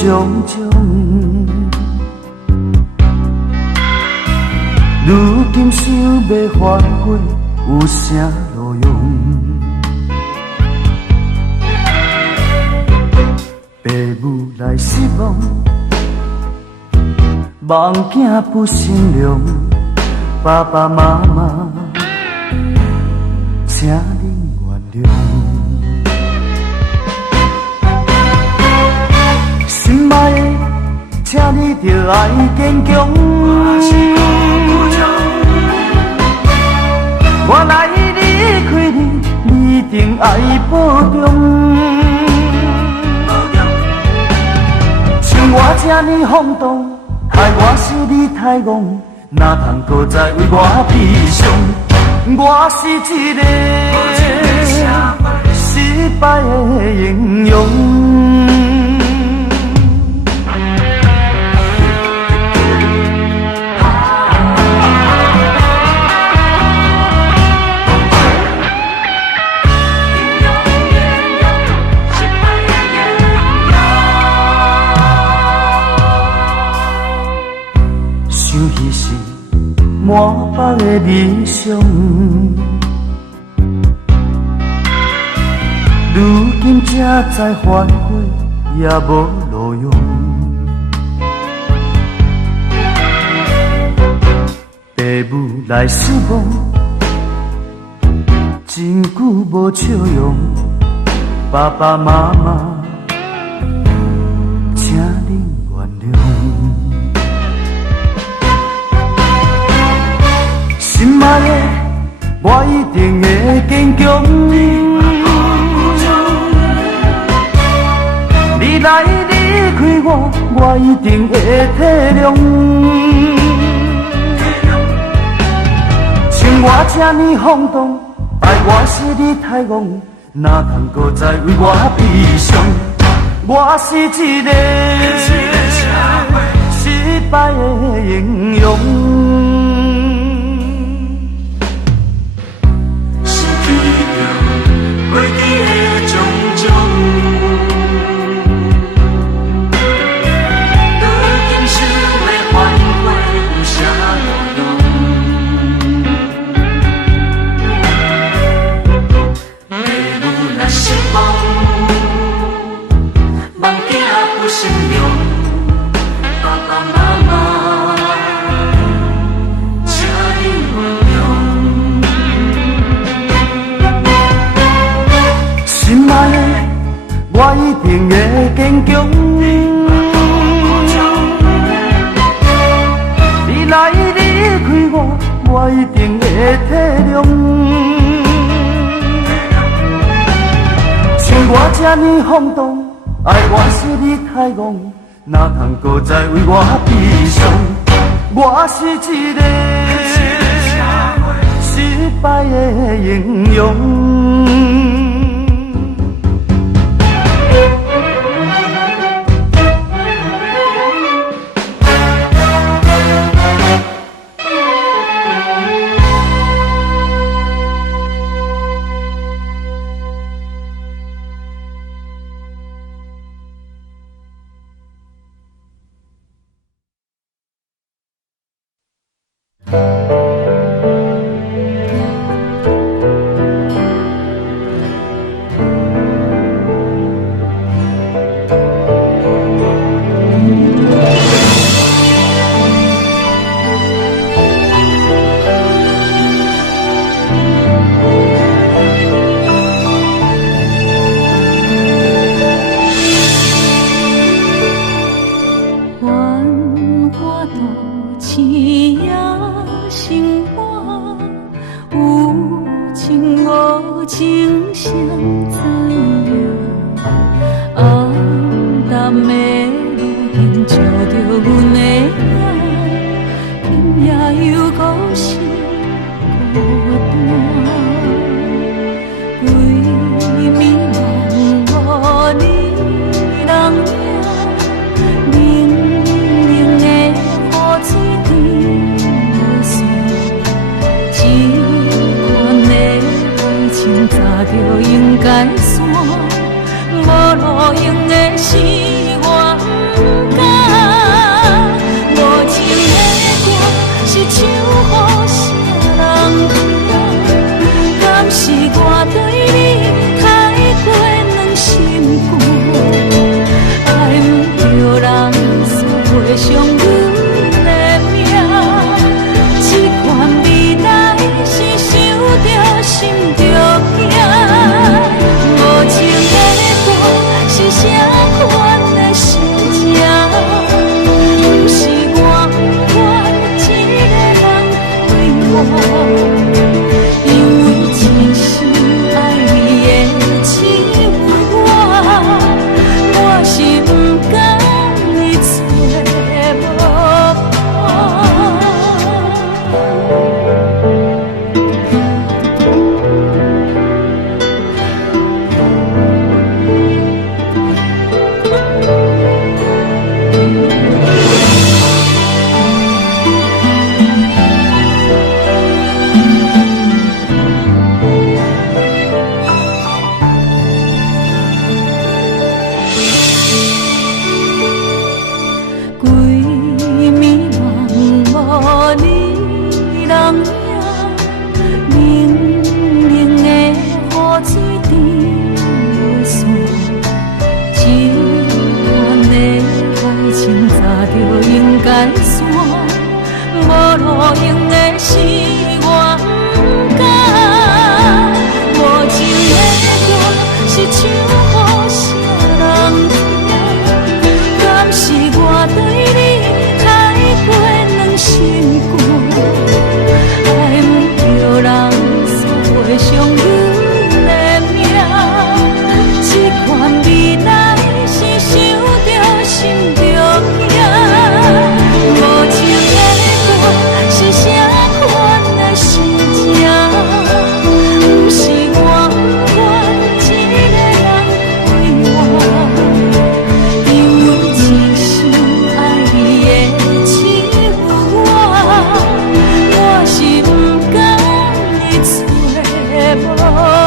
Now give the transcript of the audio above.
种种，如今想要反悔，有啥路用？父母来失望，望囝不善良，爸爸妈妈，请您原谅。心爱的，请你着爱坚强。我来离开你，你一定爱保重。像我这呢放荡，害我心里太戆，哪通搁再为我悲伤？我是一个失败的英雄。满腹的理想，如今才知反悔也无路用。父母来失望，真久无笑容。爸爸妈妈，请您原谅。心爱的，我一定会坚强。你来离开我，我一定会体谅。像我这呢放荡，爱我心里太戆，哪通搁再为我悲伤？我是一个失败的英雄。过去的种种，如今想要反悔，有啥路用？父母若失望，望囝不善良，爸爸妈妈，请你原谅。心爱的，我一定会坚强。你来离开我，我一定会体谅。像我这呢放荡，爱我心里太戆，哪通搁再为我悲伤？我是一个失败的英雄。该散，无路用的是我。的梦。